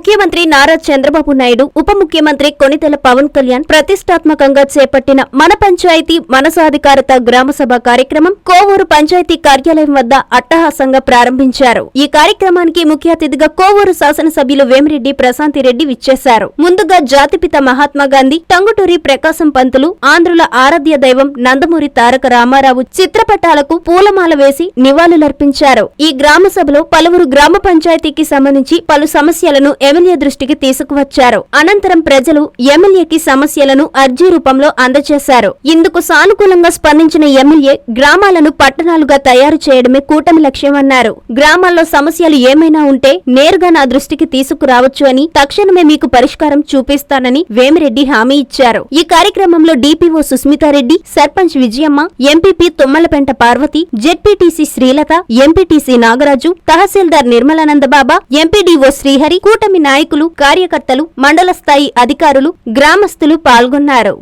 ముఖ్యమంత్రి నారా చంద్రబాబు నాయుడు ఉప ముఖ్యమంత్రి కొనితెల పవన్ కళ్యాణ్ ప్రతిష్టాత్మకంగా చేపట్టిన మన పంచాయతీ మన సాధికారత గ్రామసభ కార్యక్రమం కోవూరు పంచాయతీ కార్యాలయం వద్ద అట్టహాసంగా ప్రారంభించారు. ఈ కార్యక్రమానికి ముఖ్య అతిథిగా కోవూరు శాసనసభ్యులు వేమిరెడ్డి ప్రశాంతి రెడ్డి విచ్చేశారు. ముందుగా జాతిపిత మహాత్మా గాంధీ టంగుటూరి ప్రకాశం పంతులు ఆంధ్రుల ఆరాధ్య దైవం నందమూరి తారక రామారావు చిత్రపటాలకు పూలమాల వేసి నివాళులర్పించారు. ఈ గ్రామ సభలో పలువురు గ్రామ పంచాయతీకి సంబంధించి పలు సమస్యలను ఎమ్మెల్యే దృష్టికి తీసుకువచ్చారు. అనంతరం ప్రజలు ఎమ్మెల్యేకి సమస్యలను అర్జీ రూపంలో అందజేశారు. ఇందుకు సానుకూలంగా స్పందించిన ఎమ్మెల్యే గ్రామాలను పట్టణాలుగా తయారు చేయడమే కూటమి లక్ష్యమన్నారు. గ్రామాల్లో సమస్యలు ఏమైనా ఉంటే నేరుగా నా దృష్టికి తీసుకురావచ్చు అని తక్షణమే మీకు పరిష్కారం చూపిస్తానని వేమిరెడ్డి హామీ ఇచ్చారు. ఈ కార్యక్రమంలో DPO Susmitha Reddy sarpanch Vijayamma MPP Tummalapenta Parvathi ZPTC Srilatha MPTC Nagaraju తహసీల్దార్ నిర్మలానంద బాబా ఎంపీడీఓ శ్రీహరి కూటమి నాయకులు కార్యకర్తలు మండల స్థాయి అధికారులు గ్రామస్తులు పాల్గొన్నారు.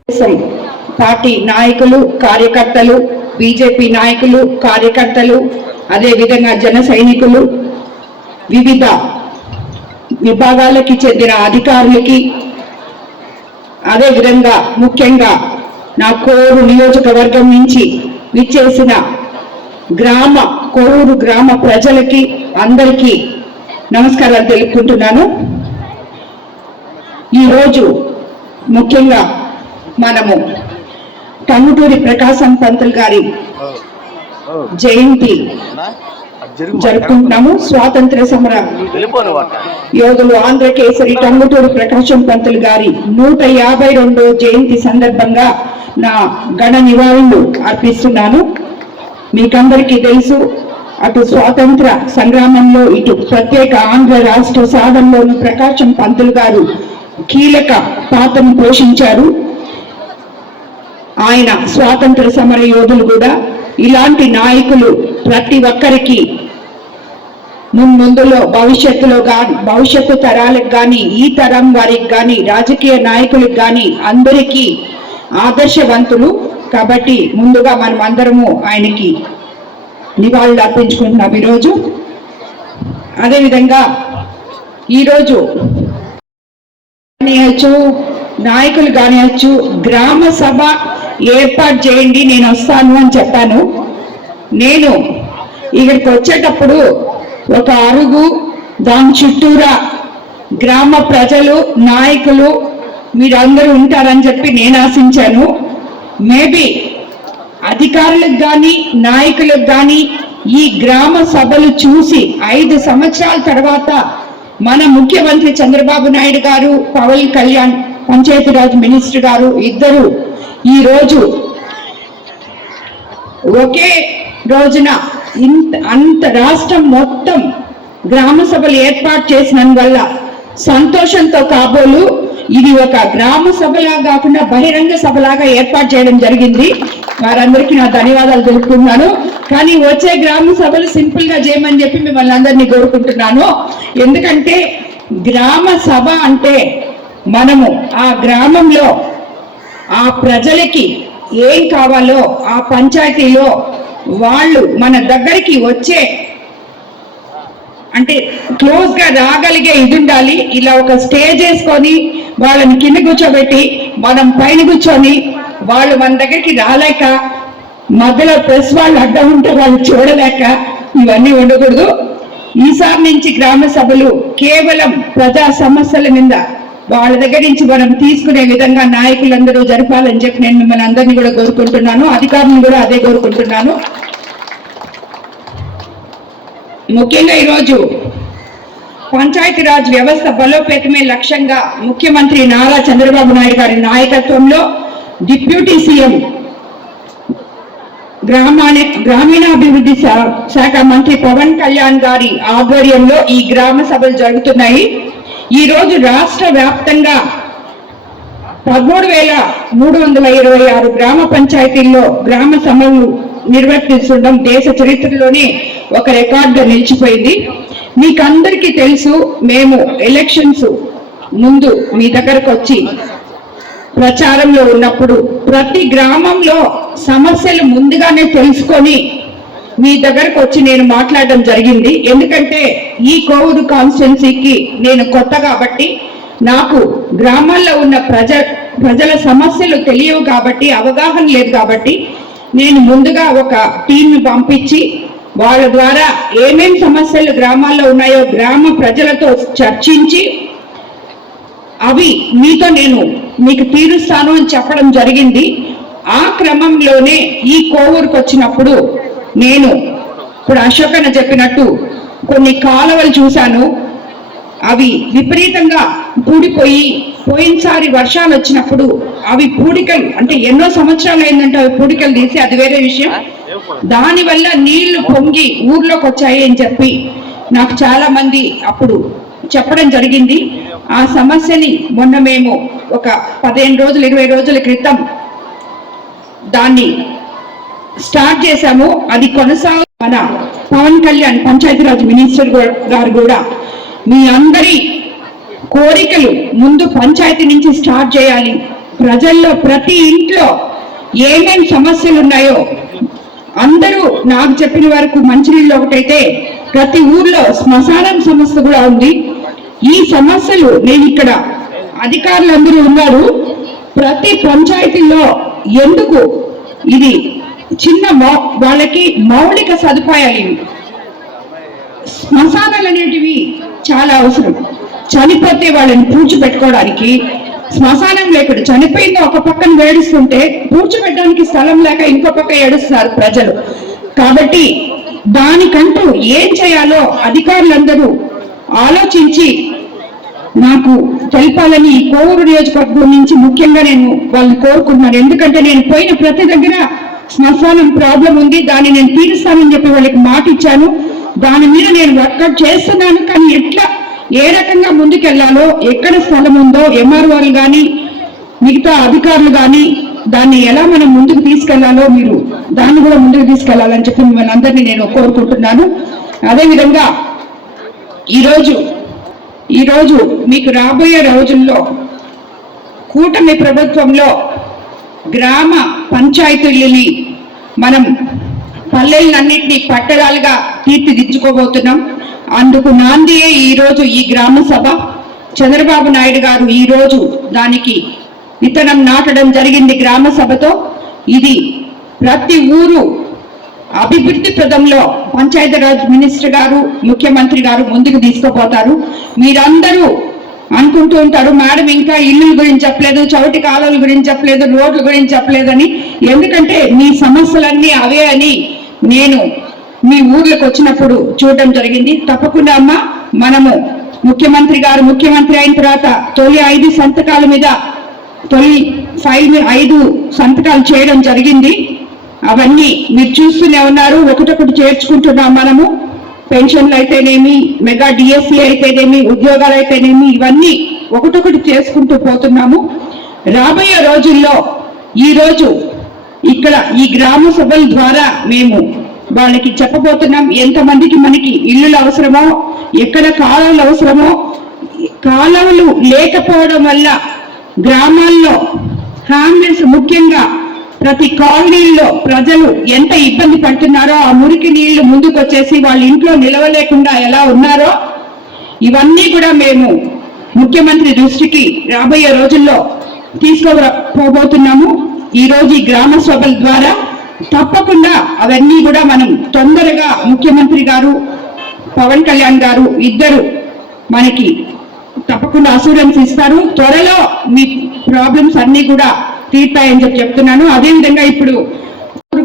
పార్టీ నాయకులు కార్యకర్తలు బీజేపీ నాయకులు కార్యకర్తలు అదే విధంగా జన సైనికులు వివిధ విభాగాలకి చెందిన అధికారులకి అదే విధంగా ముఖ్యంగా నా కోరు నియోజకవర్గం నుంచి విచ్చేసిన గ్రామ కోరూరు గ్రామ ప్రజలకి అందరికీ నమస్కారాలు తెలుపుకుంటున్నాను. ఈరోజు ముఖ్యంగా మనము టంగుటూరి ప్రకాశం పంతులు గారి జయంతి జరుపుకుంటున్నాము. స్వాతంత్ర సమర యోధులు ఆంధ్ర కేసరి టంగుటూరి ప్రకాశం పంతులు గారి నూట యాభై రెండో జయంతి సందర్భంగా నా గణ నివాళులు అర్పిస్తున్నాను. మీకందరికీ తెలుసు అటు స్వాతంత్ర సంగ్రామంలో ఇటు ప్రత్యేక ఆంధ్ర రాష్ట్ర సాధనలోను ప్రకాశం పంతులు గారు కీలక పాత్రను పోషించారు. ఆయన స్వాతంత్ర సమర యోధులు కూడా ఇలాంటి నాయకులు ప్రతి ఒక్కరికి ముందులో భవిష్యత్తులో కానీ భవిష్యత్తు తరాలకు కానీ ఈ తరం వారికి కానీ రాజకీయ నాయకులకు కానీ అందరికీ ఆదర్శవంతులు. కాబట్టి ముందుగా మనం అందరము ఆయనకి నివాళులు అర్పించుకుంటున్నాం ఈరోజు. అదేవిధంగా ఈరోజు కానియచ్చు నాయకులు కానియచ్చు గ్రామ సభ ఏర్పాటు చేయండి నేను వస్తాను అని చెప్పాను. నేను ఇక్కడికి వచ్చేటప్పుడు ఒక అరుగు దాని చుట్టూరా గ్రామ ప్రజలు నాయకులు మీరందరూ ఉంటారని చెప్పి నేను ఆశించాను. మేబీ అధికారులకు కానీ నాయకులకు కానీ ఈ గ్రామ సభలు చూసి ఐదు సంవత్సరాల తర్వాత మన ముఖ్యమంత్రి చంద్రబాబు నాయుడు గారు పవన్ కళ్యాణ్ పంచాయతీరాజ్ మినిస్టర్ గారు ఇద్దరు ఈ రోజు ఒకే రోజున ఇంత అంత రాష్ట్రం మొత్తం గ్రామ సభలు ఏర్పాటు చేసినందువల్ల సంతోషంతో కాబోలు ఇది ఒక గ్రామ సభలా కాకుండా బహిరంగ సభలాగా ఏర్పాటు చేయడం జరిగింది. వారందరికీ నా ధన్యవాదాలు తెలుపుతున్నాను కానీ వచ్చే గ్రామ సభలు సింపుల్గా చేయమని చెప్పి మిమ్మల్ని అందరినీ కోరుకుంటున్నాను. ఎందుకంటే గ్రామ సభ అంటే మనము ఆ గ్రామంలో ఆ ప్రజలకి ఏం కావాలో ఆ పంచాయతీలో వాళ్ళు మన దగ్గరికి వచ్చే అంటే క్లోజ్గా రాగలిగే ఇది ఉండాలి. ఇలా ఒక స్టేజ్ వేసుకొని వాళ్ళని కింద కూర్చోబెట్టి మనం పైన కూర్చొని వాళ్ళు మన దగ్గరికి రాలేక మధ్యలో ప్రెస్ వాళ్ళు అడ్డం ఉంటే వాళ్ళు చూడలేక ఇవన్నీ ఉండకూడదు. ఈసారి నుంచి గ్రామ సభలు కేవలం ప్రజా సమస్యల మీద వాళ్ళ దగ్గర నుంచి మనం తీసుకునే విధంగా నాయకులందరూ జరపాలని చెప్పి నేను మిమ్మల్ని అందరినీ కూడా కోరుకుంటున్నాను. అధికారులను కూడా అదే కోరుకుంటున్నాను. ముఖ్యంగా ఈరోజు పంచాయతీరాజ్ వ్యవస్థ బలోపేతమే లక్ష్యంగా ముఖ్యమంత్రి నారా చంద్రబాబు నాయుడు గారి నాయకత్వంలో డిప్యూటీ సీఎం గ్రామాని గ్రామీణాభివృద్ధి శాఖ మంత్రి పవన్ కళ్యాణ్ గారి ఆధ్వర్యంలో ఈ గ్రామ సభలు జరుగుతున్నాయి. ఈ రోజు రాష్ట్ర వ్యాప్తంగా పదమూడు వేల మూడు వందల ఇరవై ఆరు గ్రామ పంచాయతీల్లో గ్రామ సభలు నిర్వర్తిస్తుండడం దేశ చరిత్రలోనే ఒక రికార్డుగా నిలిచిపోయింది. మీకు అందరికీ తెలుసు మేము ఎలక్షన్స్ ముందు మీ దగ్గరకు వచ్చి ప్రచారంలో ఉన్నప్పుడు ప్రతి గ్రామంలో సమస్యలు ముందుగానే తెలుసుకొని మీ దగ్గరకు వచ్చి నేను మాట్లాడడం జరిగింది. ఎందుకంటే ఈ కోవూరు కాన్స్టిట్యున్సీకి నేను కొత్త కాబట్టి నాకు గ్రామాల్లో ఉన్న ప్రజ ప్రజల సమస్యలు తెలియవు కాబట్టి అవగాహన లేదు కాబట్టి నేను ముందుగా ఒక టీంని పంపించి వాళ్ళ ద్వారా ఏమేం సమస్యలు గ్రామాల్లో ఉన్నాయో గ్రామ ప్రజలతో చర్చించి అవి మీతో నేను మీకు తీరుస్తాను అని చెప్పడం జరిగింది. ఆ క్రమంలోనే ఈ కోవూరుకు వచ్చినప్పుడు నేను ఇప్పుడు అశోక్ అన్న చెప్పినట్టు కొన్ని కాలువలు చూశాను. అవి విపరీతంగా పూడిపోయి పోయినసారి వర్షాలు వచ్చినప్పుడు అవి పూడికలు అంటే ఎన్నో సంవత్సరాలు అయిందంటే అవి పూడికలు తీసి అది వేరే విషయం. దానివల్ల నీళ్ళు పొంగి ఊర్లోకి వచ్చాయి అని చెప్పి నాకు చాలా మంది అప్పుడు చెప్పడం జరిగింది. ఆ సమస్యని మొన్న మేము ఒక పదిహేను రోజులు ఇరవై రోజుల క్రితం దాన్ని స్టార్ట్ చేశాము. అది కొనసాగు మన పవన్ కళ్యాణ్ పంచాయతీరాజ్ మినిస్టర్ గారు కూడా మీ అందరి కోరికలు ముందు పంచాయతీ నుంచి స్టార్ట్ చేయాలి. ప్రజల్లో ప్రతి ఇంట్లో ఏమేం సమస్యలు ఉన్నాయో అందరూ నాకు చెప్పిన వరకు మంచినీళ్ళు ఒకటైతే ప్రతి ఊర్లో శ్మశానం సమస్య కూడా ఉంది. ఈ సమస్యలు నేను ఇక్కడ అధికారులు అందరూ ఉన్నారు. ప్రతి పంచాయతీలో ఎందుకు ఇది చిన్న వాళ్ళకి మౌలిక సదుపాయాలు ఇవి. శ్మశానాలు అనేటివి చాలా అవసరం. చనిపోతే వాళ్ళని పూడ్చిపెట్టుకోవడానికి శ్మశానం లేకుండా చనిపోయిందో ఒక పక్కన వేడిస్తుంటే పూడ్చిపెట్టడానికి స్థలం లేక ఇంకో పక్క ఏడుస్తున్నారు ప్రజలు. కాబట్టి దానికంటూ ఏం చేయాలో అధికారులందరూ ఆలోచించి నాకు తెలపాలని ఈ కోవూరు నియోజకవర్గం నుంచి ముఖ్యంగా నేను వాళ్ళు కోరుకుంటున్నాను. ఎందుకంటే నేను పోయిన ప్రతి దగ్గర శ్మశానం ప్రాబ్లం ఉంది దాన్ని నేను తీరుస్తానని చెప్పి వాళ్ళకి మాట ఇచ్చాను దాని మీద నేను వర్కౌట్ చేస్తున్నాను కానీ ఎట్లా ఏ రకంగా ముందుకెళ్ళాలో ఎక్కడ స్థలం ఉందో ఎంఆర్ఓలు కానీ మిగతా అధికారులు కానీ దాన్ని ఎలా మనం ముందుకు తీసుకెళ్ళాలో మీరు దాన్ని కూడా ముందుకు తీసుకెళ్ళాలని చెప్పి మిమ్మల్ని అందరినీ నేను కోరుకుంటున్నాను. అదేవిధంగా ఈరోజు ఈరోజు మీకు రాబోయే రోజుల్లో కూటమి ప్రభుత్వంలో గ్రామ పంచాయతీలని మనం పల్లెలన్నింటినీ పట్టణాలుగా తీర్చిదిద్దుకోబోతున్నాం. అందుకు నాందియే ఈరోజు ఈ గ్రామ సభ. చంద్రబాబు నాయుడు గారు ఈరోజు దానికి విత్తనం నాటడం జరిగింది గ్రామ సభతో. ఇది ప్రతి ఊరు అభివృద్ధి ప్రదంలో పంచాయతీరాజ్ మినిస్టర్ గారు ముఖ్యమంత్రి గారు ముందుకు తీసుకుపోతారు. మీరందరూ అనుకుంటూ ఉంటారు మేడం ఇంకా ఇల్లుల గురించి చెప్పలేదు చౌటి కాలువల గురించి చెప్పలేదు రోడ్ల గురించి చెప్పలేదని. ఎందుకంటే మీ సమస్యలన్నీ అవే అని నేను మీ ఊర్లకు వచ్చినప్పుడు చూడటం జరిగింది. తప్పకుండా అమ్మ మనము ముఖ్యమంత్రి గారు ముఖ్యమంత్రి అయిన తర్వాత తొలి ఐదు సంతకాల మీద తొలి ఫైల్ ఐదు సంతకాలు చేయడం జరిగింది. అవన్నీ మీరు చూస్తూనే ఉన్నారు ఒకటొకటి చేర్చుకుంటున్నాం మనము. పెన్షన్లు అయితేనేమి మెగా డిఎస్సి అయితేనేమి ఉద్యోగాలు అయితేనేమి ఇవన్నీ ఒకటొకటి చేసుకుంటూ పోతున్నాము. రాబోయే రోజుల్లో ఈరోజు ఇక్కడ ఈ గ్రామ సభల ద్వారా మేము వాళ్ళకి చెప్పబోతున్నాం ఎంతమందికి మనకి ఇల్లులు అవసరమో ఎక్కడ కాలువలు అవసరమో కాలువలు లేకపోవడం వల్ల గ్రామాల్లో హామ్లెస్ ముఖ్యంగా ప్రతి కాలనీల్లో ప్రజలు ఎంత ఇబ్బంది పడుతున్నారో ఆ మురికి నీళ్ళు ముందుకు వచ్చేసి వాళ్ళ ఇంట్లో నిలవలేకుండా ఎలా ఉన్నారో ఇవన్నీ కూడా మేము ముఖ్యమంత్రి దృష్టికి రాబోయే రోజుల్లో తీసుకోబోతున్నాము. ఈ రోజు ఈ గ్రామ సభల ద్వారా తప్పకుండా అవన్నీ కూడా మనం తొందరగా ముఖ్యమంత్రి గారు పవన్ కళ్యాణ్ గారు ఇద్దరు మనకి తప్పకుండా అసూరెన్స్ ఇస్తారు. త్వరలో మీ ప్రాబ్లమ్స్ అన్నీ కూడా తీర్తాయని చెప్పి చెప్తున్నాను. అదే విధంగా ఇప్పుడు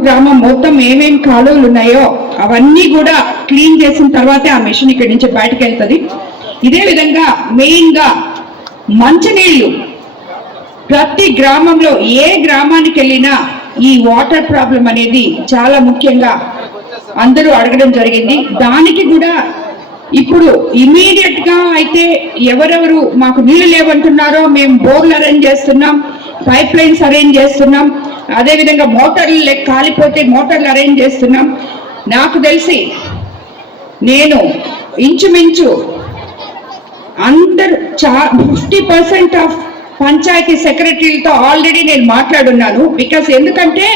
గ్రామం మొత్తం ఏమేమి కాలువలు ఉన్నాయో అవన్నీ కూడా క్లీన్ చేసిన తర్వాతే ఆ మెషిన్ ఇక్కడి నుంచి బయటకు వెళ్తుంది. ఇదే విధంగా మెయిన్గా మంచినీళ్ళు ప్రతి గ్రామంలో ఏ గ్రామానికి వెళ్ళినా ఈ వాటర్ ప్రాబ్లం అనేది చాలా ముఖ్యంగా అందరూ అడగడం జరిగింది. దానికి కూడా ఇప్పుడు ఇమీడియట్గా అయితే ఎవరెవరు మాకు నీళ్ళు లేవంటున్నారో మేము బోర్లు అరేంజ్ చేస్తున్నాం పైప్ లైన్స్ అరేంజ్ చేస్తున్నాం అదేవిధంగా మోటార్లు కాలిపోతే మోటార్లు అరేంజ్ చేస్తున్నాం. నాకు తెలిసి నేను ఇంచుమించు అందరు చా ఫిఫ్టీ పర్సెంట్ ఆఫ్ పంచాయతీ సెక్రటరీలతో ఆల్రెడీ నేను మాట్లాడున్నాను. బికాస్ ఎందుకంటే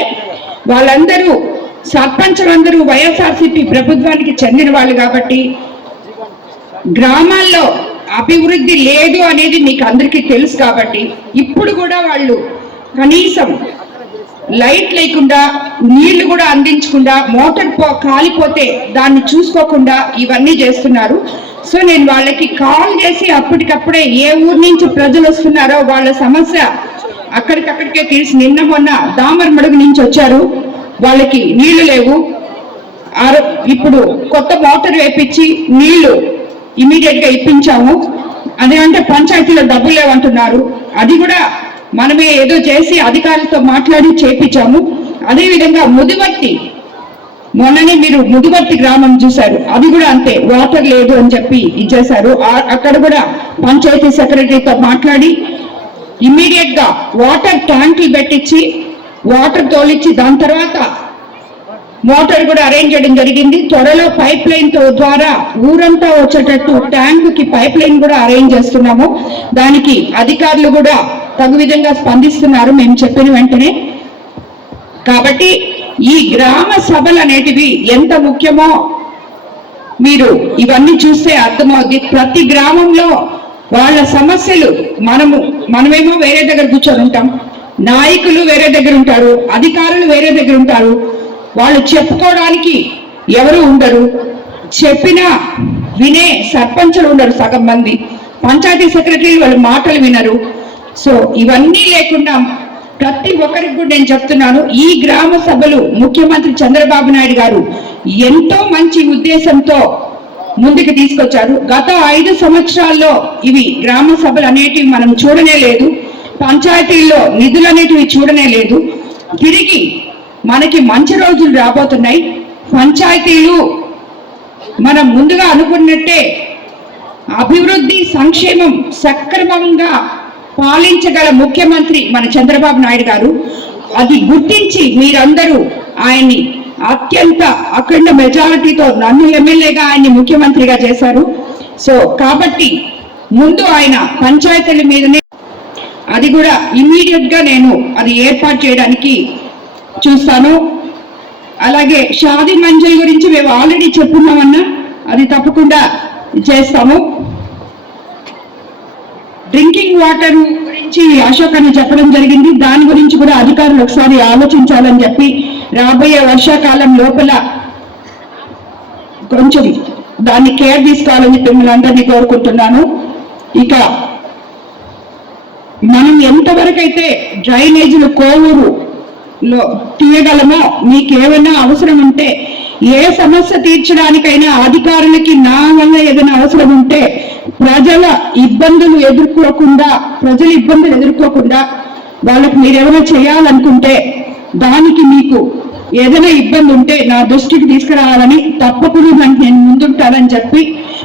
వాళ్ళందరూ సర్పంచులందరూ వైఎస్ఆర్సీపీ ప్రభుత్వానికి చెందిన వాళ్ళు కాబట్టి గ్రామాల్లో అభివృద్ధి లేదు అనేది మీకు అందరికీ తెలుసు కాబట్టి ఇప్పుడు కూడా వాళ్ళు కనీసం లైట్ లేకుండా నీళ్ళు కూడా అందించకుండా మోటార్ పో కాలిపోతే దాన్ని చూసుకోకుండా ఇవన్నీ చేస్తున్నారు. సో నేను వాళ్ళకి కాల్ చేసి అప్పటికప్పుడే ఏ ఊరు నుంచి ప్రజలు వస్తున్నారో వాళ్ళ సమస్య అక్కడికక్కడికే తీసి నిన్న మొన్న దామర్ మడుగు నుంచి వచ్చారు. వాళ్ళకి నీళ్ళు లేవు. ఆరో ఇప్పుడు కొత్త మోటార్ వేపించి నీళ్ళు ఇమీడియట్గా ఇప్పించాము. అదే అంటే పంచాయతీలో డబ్బులు లేవంటున్నారు. అది కూడా మనమే ఏదో చేసి అధికారులతో మాట్లాడి చేపించాము. అదేవిధంగా ముదివర్తి మొన్ననే మీరు ముదివర్తి గ్రామం చూశారు. అది కూడా అంతే వాటర్ లేదు అని చెప్పి ఇచ్చేశారు. అక్కడ కూడా పంచాయతీ సెక్రటరీతో మాట్లాడి ఇమ్మీడియట్గా వాటర్ ట్యాంకులు పెట్టించి వాటర్ తోలిచ్చి దాని తర్వాత మోటార్ కూడా అరేంజ్ చేయడం జరిగింది. త్వరలో పైప్ లైన్తో ద్వారా ఊరంతా వచ్చేటట్టు ట్యాంక్కి పైప్ లైన్ కూడా అరేంజ్ చేస్తున్నాము. దానికి అధికారులు కూడా తగు విధంగా స్పందిస్తున్నారు మేము చెప్పిన వెంటనే. కాబట్టి ఈ గ్రామ సభలు అనేటివి ఎంత ముఖ్యమో మీరు ఇవన్నీ చూస్తే అర్థమవుద్ది. ప్రతి గ్రామంలో వాళ్ళ సమస్యలు మనము మనమేమో వేరే దగ్గర కూర్చొని ఉంటాం. నాయకులు వేరే దగ్గర ఉంటారు అధికారులు వేరే దగ్గర ఉంటారు. వాళ్ళు చెప్పుకోవడానికి ఎవరు ఉండరు. చెప్పినా వినే సర్పంచులు ఉండరు సగం మంది. పంచాయతీ సెక్రటరీలు వాళ్ళు మాటలు వినరు. సో ఇవన్నీ లేకుండా ప్రతి ఒక్కరికి కూడా నేను చెప్తున్నాను ఈ గ్రామ సభలు ముఖ్యమంత్రి చంద్రబాబు నాయుడు గారు ఎంతో మంచి ఉద్దేశంతో ముందుకు తీసుకొచ్చారు. గత ఐదు సంవత్సరాల్లో ఇవి గ్రామ సభలు అనేటివి మనం చూడనే లేదు పంచాయతీల్లో నిధులు అనేటివి చూడనే లేదు. తిరిగి మనకి మంచి రోజులు రాబోతున్నాయి. పంచాయతీలు మనం ముందుగా అనుకున్నట్టే అభివృద్ధి సంక్షేమం సక్రమంగా పాలించగల ముఖ్యమంత్రి మన చంద్రబాబు నాయుడు గారు. అది గుర్తించి మీరందరూ ఆయన్ని అత్యంత అఖండ మెజారిటీతో నన్ను ఎమ్మెల్యేగా ఆయన్ని ముఖ్యమంత్రిగా చేశారు. సో కాబట్టి ముందు ఆయన పంచాయతీల మీదనే అది కూడా ఇమీడియట్గా నేను అది ఏర్పాటు చేయడానికి చూస్తాను. అలాగే షాది మంజుల్ గురించి మేము ఆల్రెడీ చెప్పున్నామన్నా అది తప్పకుండా చేస్తాము. డ్రింకింగ్ వాటర్ గురించి అశోక్ అని చెప్పడం జరిగింది. దాని గురించి కూడా అధికారులు ఒకసారి ఆలోచించాలని చెప్పి రాబోయే వర్షాకాలం లోపల కొంచెం దాన్ని కేర్ తీసుకోవాలని చెప్పి మిమ్మల్ని అందరినీ కోరుకుంటున్నాను. ఇక మనం ఎంతవరకు అయితే డ్రైనేజీలు కోవూరు లో తీయగలమో మీకు ఏమైనా అవసరం ఉంటే ఏ సమస్య తీర్చడానికైనా అధికారులకి నా వల్ల ఏదైనా అవసరం ఉంటే ప్రజల ఇబ్బందులు ఎదుర్కోకుండా ప్రజల ఇబ్బందులు ఎదుర్కోకుండా వాళ్ళకి మీరు ఏమైనా చేయాలనుకుంటే దానికి మీకు ఏదైనా ఇబ్బంది ఉంటే నా దృష్టికి తీసుకురావాలని తప్పకుండా దానికి నేను ముందుంటానని చెప్పి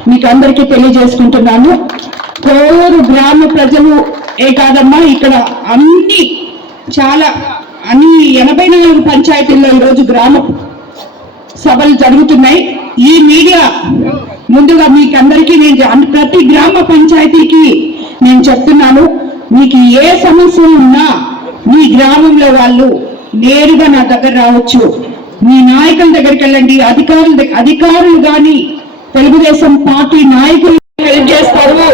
మీకు అందరికీ తెలియజేసుకుంటున్నాను. కోవూరు గ్రామ ప్రజలు ఏ కాదమ్మా ఇక్కడ అన్ని చాలా అన్ని ఎనభై నాలుగు పంచాయతీల్లో ఈరోజు గ్రామ. సభలు జరుగుతున్నాయి. ఈ మీడియా ముందుగా మీకు అందరికీ నేను ప్రతి గ్రామ పంచాయతీకి నేను చెప్తున్నాను మీకు ఏ సమస్య ఉన్నా మీ గ్రామంలో వాళ్ళు నేరుగా నా దగ్గర రావచ్చు. మీ నాయకుల దగ్గరికి వెళ్ళండి అధికారుల దగ్గర అధికారులు కానీ తెలుగుదేశం పార్టీ నాయకులు హెల్ప్ చేస్తారు.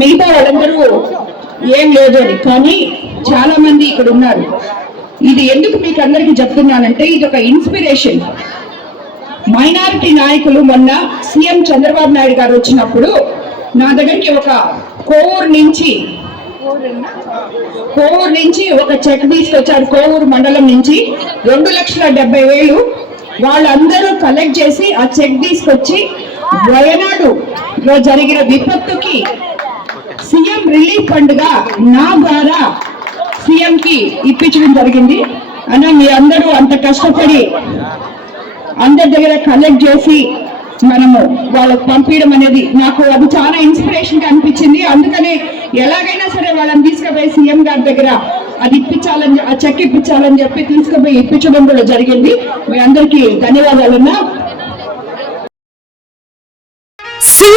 మిగతా వాళ్ళందరూ ఏం లేదు అని. కానీ చాలా మంది ఇక్కడ ఉన్నారు ఇది ఎందుకు మీకు అందరికీ చెప్తున్నానంటే ఇది ఒక ఇన్స్పిరేషన్. మైనారిటీ నాయకులు మొన్న సీఎం చంద్రబాబు నాయుడు గారు వచ్చినప్పుడు నా దగ్గరికి ఒక కోవూరు నుంచి కోవూరు నుంచి ఒక చెక్ తీసుకొచ్చారు. కోవూరు మండలం నుంచి రెండు లక్షల డెబ్బై వేలు వాళ్ళందరూ కలెక్ట్ చేసి ఆ చెక్ తీసుకొచ్చి వయనాడు లో జరిగిన విపత్తుకి సీఎం రిలీఫ్ ఫండ్గా నా ద్వారా సీఎం కి ఇప్పించడం జరిగింది. అన్న మీ అందరూ అంత కష్టపడి అందరి దగ్గర కలెక్ట్ చేసి మనము వాళ్ళకి పంపించడం అనేది నాకు అది చాలా ఇన్స్పిరేషన్గా అనిపించింది. అందుకనే ఎలాగైనా సరే వాళ్ళని తీసుకుపోయి సీఎం గారి దగ్గర అది ఇప్పించాలని ఆ చెక్ ఇప్పించాలని చెప్పి తీసుకుపోయి ఇప్పించడం కూడా జరిగింది. మీ అందరికీ ధన్యవాదాలున్నా